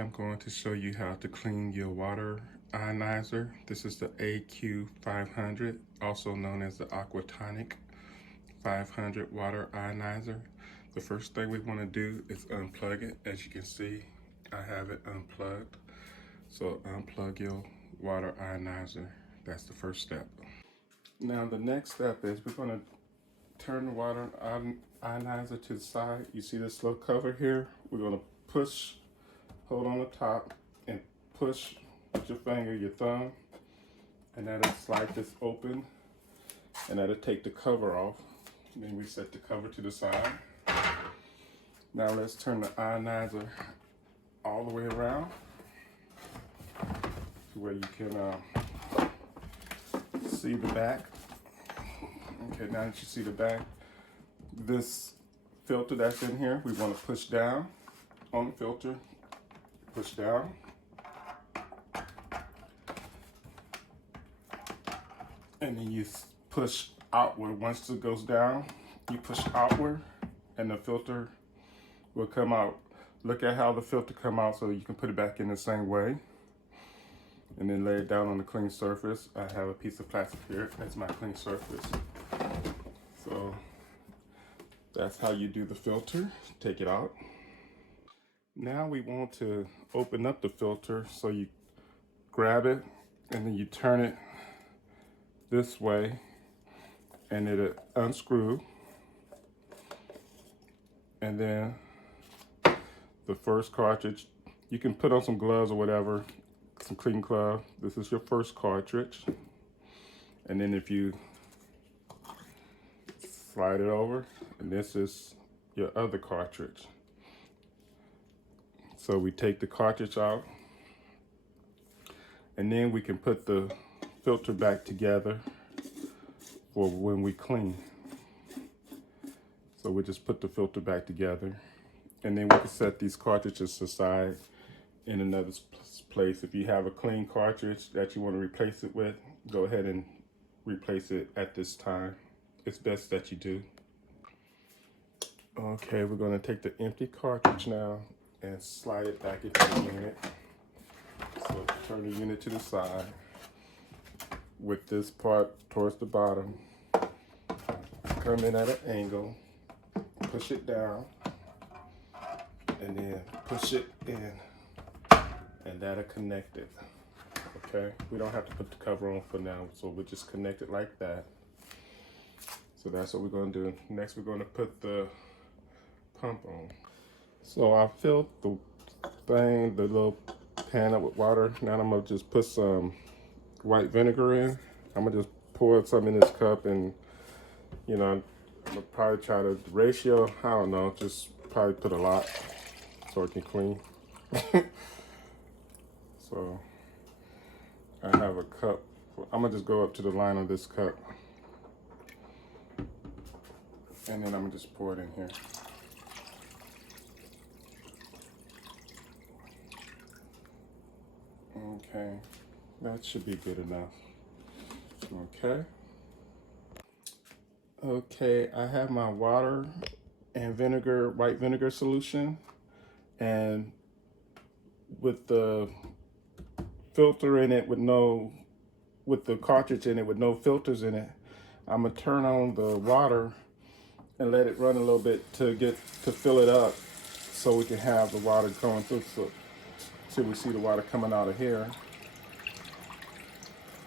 I'm going to show you how to clean your water ionizer. This is the AQ 500, also known as the Aquatonic 500 water ionizer. The first thing we want to do is unplug it. As you can see, I have it unplugged. So unplug your water ionizer. That's the first step. Now the next step is we're going to turn the water ionizer to the side. You see this little cover here? We're going to push, hold on the top and push with your finger, your thumb, and that'll slide this open and that'll take the cover off. And then we set the cover to the side. Now let's turn the ionizer all the way around to where you can see the back. Okay, now that you see the back, this filter that's in here, we want to push down on the filter, push down. And then you push outward. Once it goes down, you push outward and the filter will come out. Look at how the filter come out so you can put it back in the same way. And then lay it down on the clean surface. I have a piece of plastic here. That's my clean surface. So that's how you do the filter. Take it out. Now we want to open up the filter, so you grab it and then you turn it this way and it'll unscrew. And then the first cartridge, you can put on some gloves or whatever, some clean glove. This is your first cartridge. And then if you slide it over, and this is your other cartridge. So we take the cartridge out, and then we can put the filter back together for when we clean. So we just put the filter back together, and then we can set these cartridges aside in another place. If you have a clean cartridge that you want to replace it with, go ahead and replace it at this time. It's best that you do. Okay, we're going to take the empty cartridge now and slide it back into the unit. So turn the unit to the side with this part towards the bottom. Come in at an angle, push it down, and then push it in, and that'll connect it. Okay, we don't have to put the cover on for now, so we'll just connect it like that. So that's what we're going to do. Next, we're going to put the pump on. So I filled the thing, the little pan up with water. Now I'm going to just put some white vinegar in. I'm going to just pour some in this cup, and you know, I'll probably try to, the ratio, I don't know, just probably put a lot so it can clean. So I have a cup. I'm going to just go up to the line of this cup. And then I'm gonna just pour it in here. Okay, that should be good enough. Okay. Okay, I have my water and vinegar, white vinegar solution, and with the filter in it with the cartridge in it with no filters in it, I'm gonna turn on the water and let it run a little bit to fill it up, so we can have the water going through. So till we see the water coming out of here.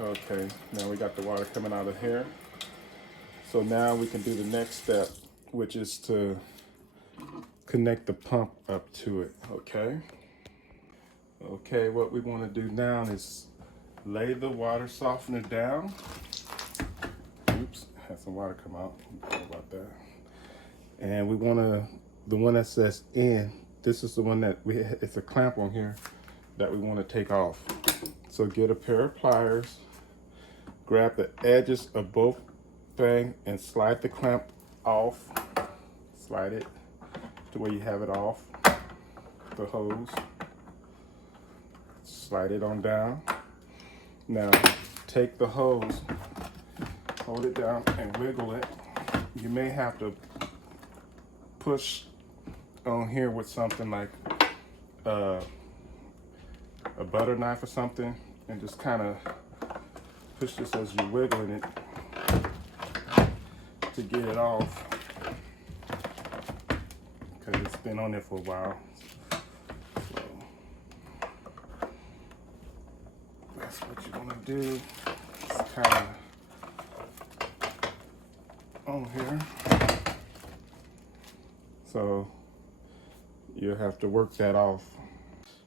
Okay, now we got the water coming out of here. So now we can do the next step, which is to connect the pump up to it. Okay. Okay, what we want to do now is lay the water softener down. Oops, had some water come out. Sorry about that. And we want to, the one that says in, this is the one that it's a clamp on here that we want to take off. So get a pair of pliers, grab the edges of both things and slide the clamp off. Slide it to where you have it off the hose. Slide it on down. Now take the hose, hold it down and wiggle it. You may have to push on here with something like a butter knife or something and just kind of push this as you're wiggling it to get it off, because it's been on there for a while. So that's what you want to do. Just kind of on here. So you'll have to work that off.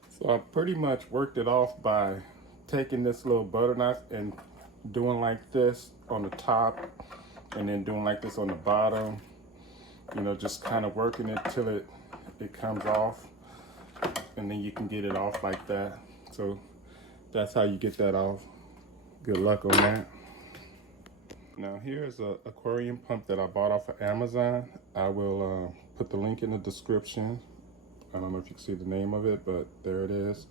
So I pretty much worked it off by taking this little butter knife and doing like this on the top and then doing like this on the bottom, you know, just kind of working it till it comes off, and then you can get it off like that. So that's how you get that off. Good luck on that. Now here's an aquarium pump that I bought off of Amazon. I will put the link in the description. I don't know if you can see the name of it, but there it is.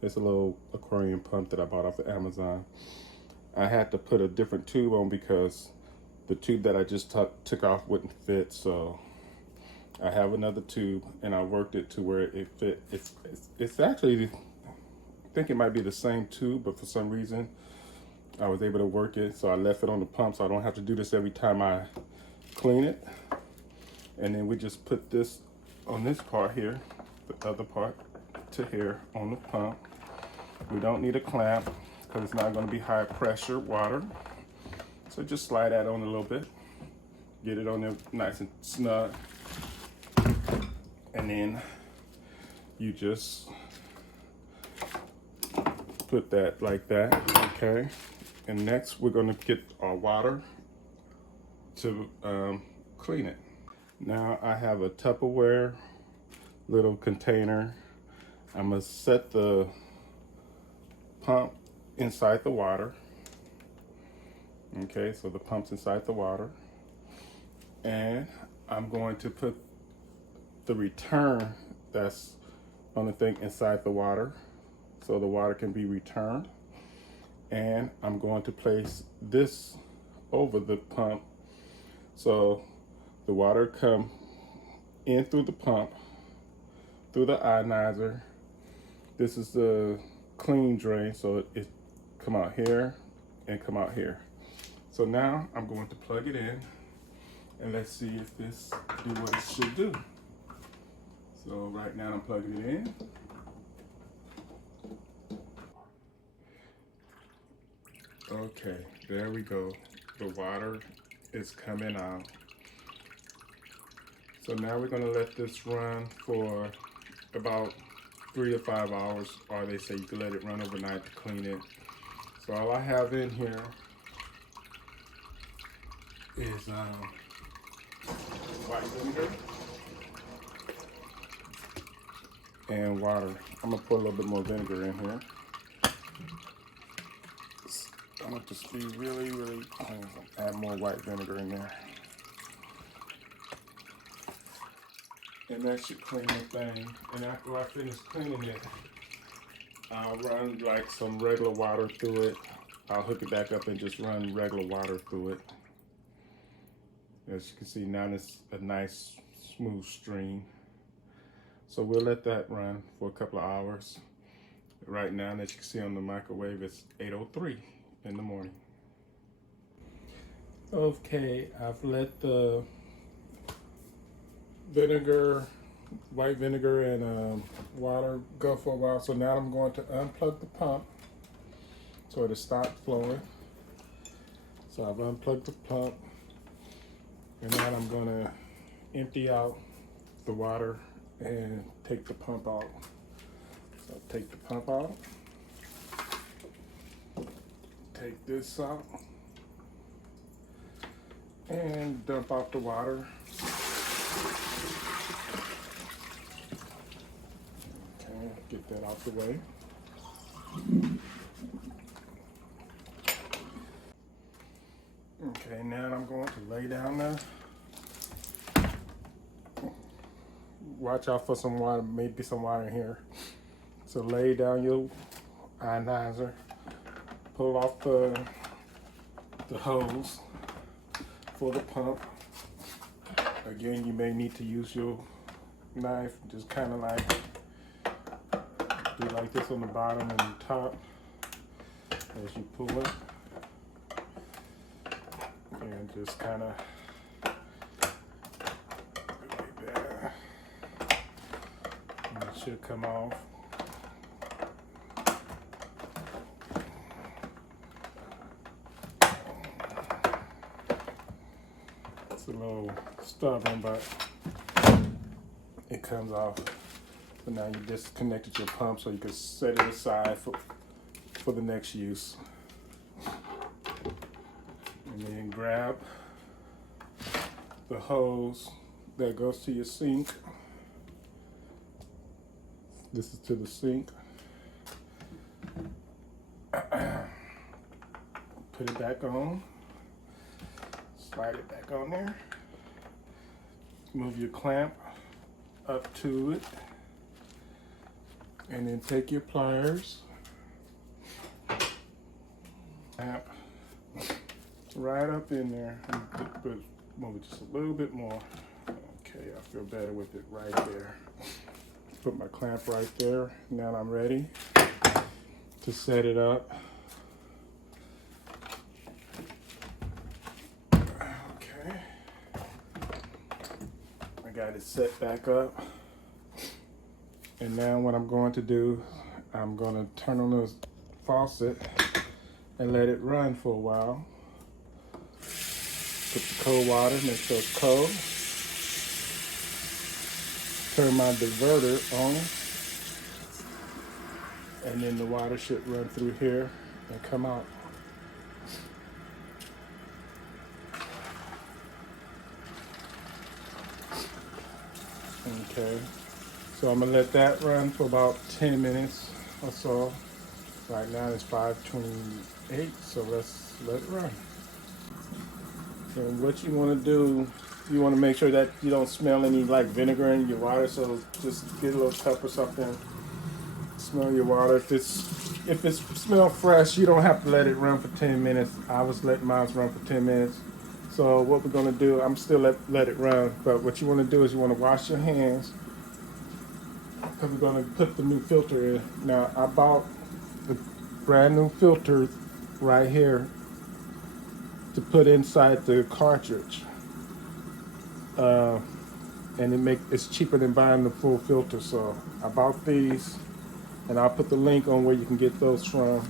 It's a little aquarium pump that I bought off of Amazon. I had to put a different tube on because the tube that I just took off wouldn't fit, so I have another tube and I worked it to where it fit. It's actually, I think it might be the same tube, but for some reason I was able to work it, so I left it on the pump so I don't have to do this every time I clean it. And then we just put this on this part here, the other part to here on the pump. We don't need a clamp because it's not going to be high pressure water. So just slide that on a little bit, get it on there nice and snug, and then you just put that like that, okay? And next we're going to get our water to clean it. Now I have a Tupperware little container. I'm going to set the pump inside the water. Okay, so the pump's inside the water. And I'm going to put the return that's on the thing inside the water so the water can be returned. And I'm going to place this over the pump so the water come in through the pump, through the ionizer. This is the clean drain, so it come out here and come out here. So now I'm going to plug it in and let's see if this do what it should do. So right now I'm plugging it in. Okay, there we go. The water is coming out. So now we're going to let this run for about 3 to 5 hours, or they say you can let it run overnight to clean it. So all I have in here is white vinegar and water. I'm gonna put a little bit more vinegar in here. I want this to be really, really clean. Add more white vinegar in there. And that should clean the thing. And after I finish cleaning it, I'll run like some regular water through it. I'll hook it back up and just run regular water through it. As you can see now, it's a nice smooth stream. So we'll let that run for a couple of hours. Right now, as you can see on the microwave, it's 8:03 in the morning. Okay, I've let the vinegar, white vinegar and water go for a while. So now I'm going to unplug the pump so it'll stop flowing. So I've unplugged the pump. And now I'm gonna empty out the water and take the pump out. So take the pump out, take this out, and dump out the water. Okay, get that out the way. Okay, now I'm going to lay down there. Watch out for some water, maybe some water in here. So lay down your ionizer, pull off the hose for the pump. Again, you may need to use your knife, just kind of like be like this on the bottom and the top as you pull it. And just kind of like that. And it should come off. It's a little stubborn, but it comes off. So now you disconnected your pump so you can set it aside for the next use. And then grab the hose that goes to your sink. This is to the sink. Put it back on. Slide it back on there. Move your clamp up to it. And then take your pliers. Clamp right up in there. But move it just a little bit more. Okay, I feel better with it right there. Put my clamp right there. Now I'm ready to set it up. Okay. I got it set back up. And now what I'm going to do, I'm going to turn on the faucet and let it run for a while. Put the cold water, make sure it's cold. Turn my diverter on. And then the water should run through here and come out. Okay, so I'm gonna let that run for about 10 minutes or so. Right now it's 5:28, so let's let it run. And what you want to do, you want to make sure that you don't smell any like vinegar in your water. So just get a little cup or something. Smell your water. If it's smell fresh, you don't have to let it run for 10 minutes. I was letting mine run for 10 minutes. So what we're gonna do, I'm still let it run. But what you want to do is you want to wash your hands because we're gonna put the new filter in. Now I bought the brand new filter right here to put inside the cartridge, and it's cheaper than buying the full filter. So I bought these, and I'll put the link on where you can get those from.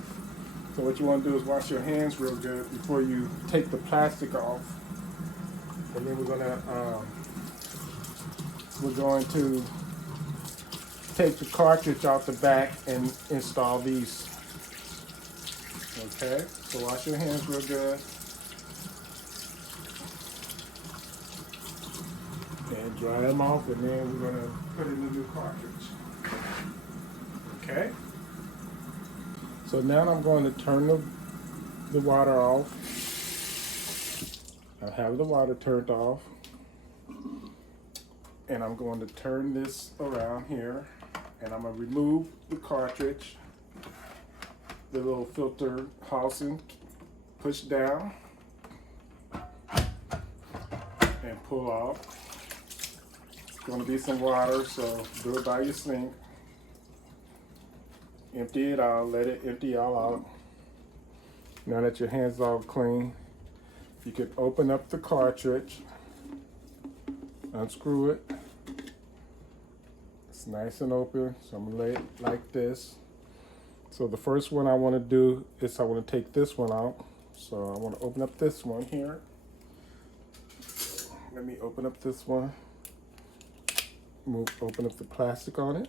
So what you want to do is wash your hands real good before you take the plastic off, and then we're going to take the cartridge out the back and install these. Okay, so wash your hands real good. And dry them off, and then we're gonna put in the new cartridge. Okay? So now I'm going to turn the water off. I have the water turned off. And I'm going to turn this around here, and I'm gonna remove the cartridge, the little filter housing, push down, and pull off. Going to be some water, so do it by your sink. Empty it out, let it empty all out. Now that your hands are all clean, you can open up the cartridge, unscrew it. It's nice and open, so I'm gonna lay it like this. So the first one I want to do is I want to take this one out. So I want to open up this one here. Let me open up this one. Open up the plastic on it.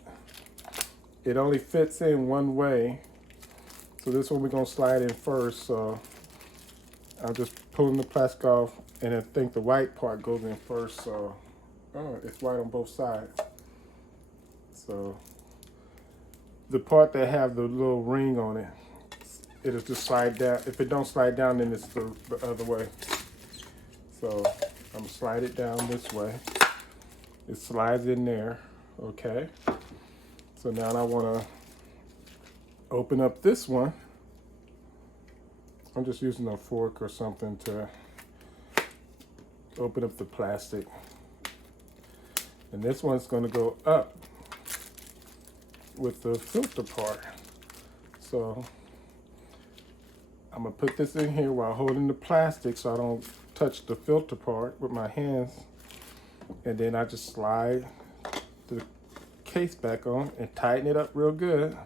It only fits in one way, so this one we're gonna slide in first. So I'm just pulling the plastic off, and I think the white part goes in first. So it's white on both sides. So the part that have the little ring on it, it'll just slide down. If it don't slide down, then it's the other way. So I'm gonna slide it down this way. It slides in there, okay? So now I want to open up this one. I'm just using a fork or something to open up the plastic. And this one's going to go up with the filter part. So I'm gonna put this in here while holding the plastic so I don't touch the filter part with my hands. And then I just slide the case back on and tighten it up real good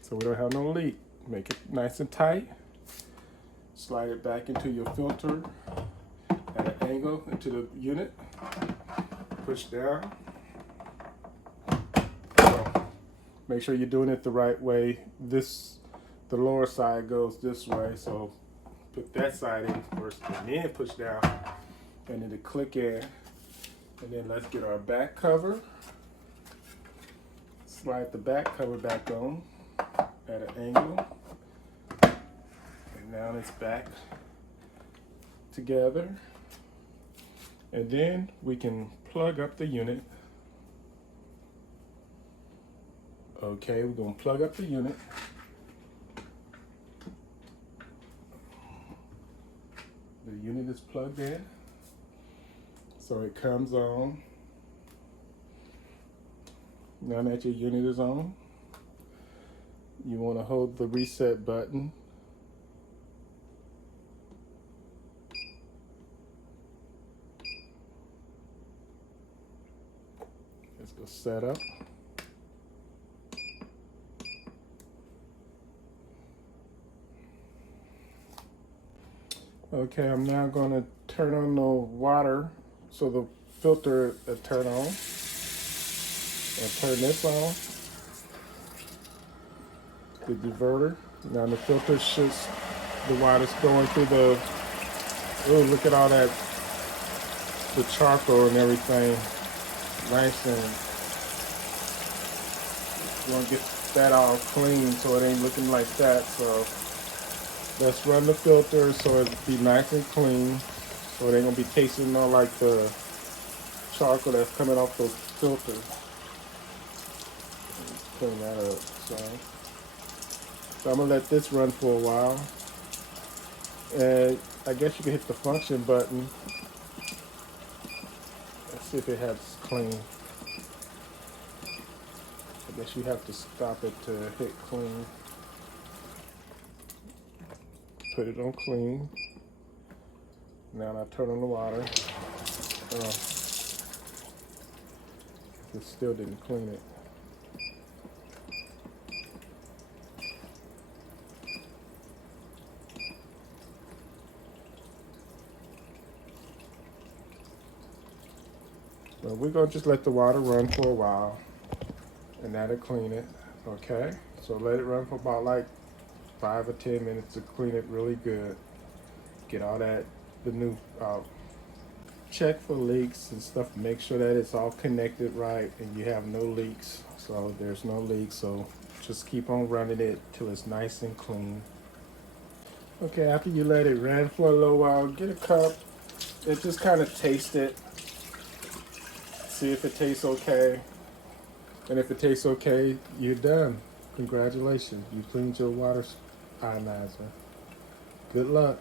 so we don't have no leak. Make it nice and tight. Slide it back into your filter at an angle into the unit. Push down. So make sure you're doing it the right way. The lower side goes this way, so put that side in first and then push down, and then to click in. And then let's get our back cover. Slide the back cover back on at an angle. And now it's back together. And then we can plug up the unit. Okay, we're gonna plug up the unit. The unit is plugged in. So it comes on. Now that your unit is on, you want to hold the reset button. Let's go set up. Okay, I'm now going to turn on the water so the filter will turn on. And turn this on. The diverter. Now the filter shoots the water's going through the. Oh, look at all that. The charcoal and everything. Nice, and you want to get that all clean so it ain't looking like that. So let's run the filter so it be nice and clean. So it ain't gonna be tasting all like the charcoal that's coming off those filters. Clean that up. So I'm gonna let this run for a while. And I guess you can hit the function button. Let's see if it has clean. I guess you have to stop it to hit clean. Put it on clean. Now I turn on the water. It still didn't clean it. Well, we're gonna just let the water run for a while, and that'll clean it. Okay, so let it run for about like 5 or 10 minutes to clean it really good. Get all that, the new out. Check for leaks and stuff. Make sure that it's all connected right and you have no leaks. So there's no leaks. So just keep on running it till it's nice and clean. Okay, after you let it run for a little while, get a cup and just kind of taste it. See if it tastes okay. And if it tastes okay, you're done. Congratulations, you cleaned your water ionizer. Good luck.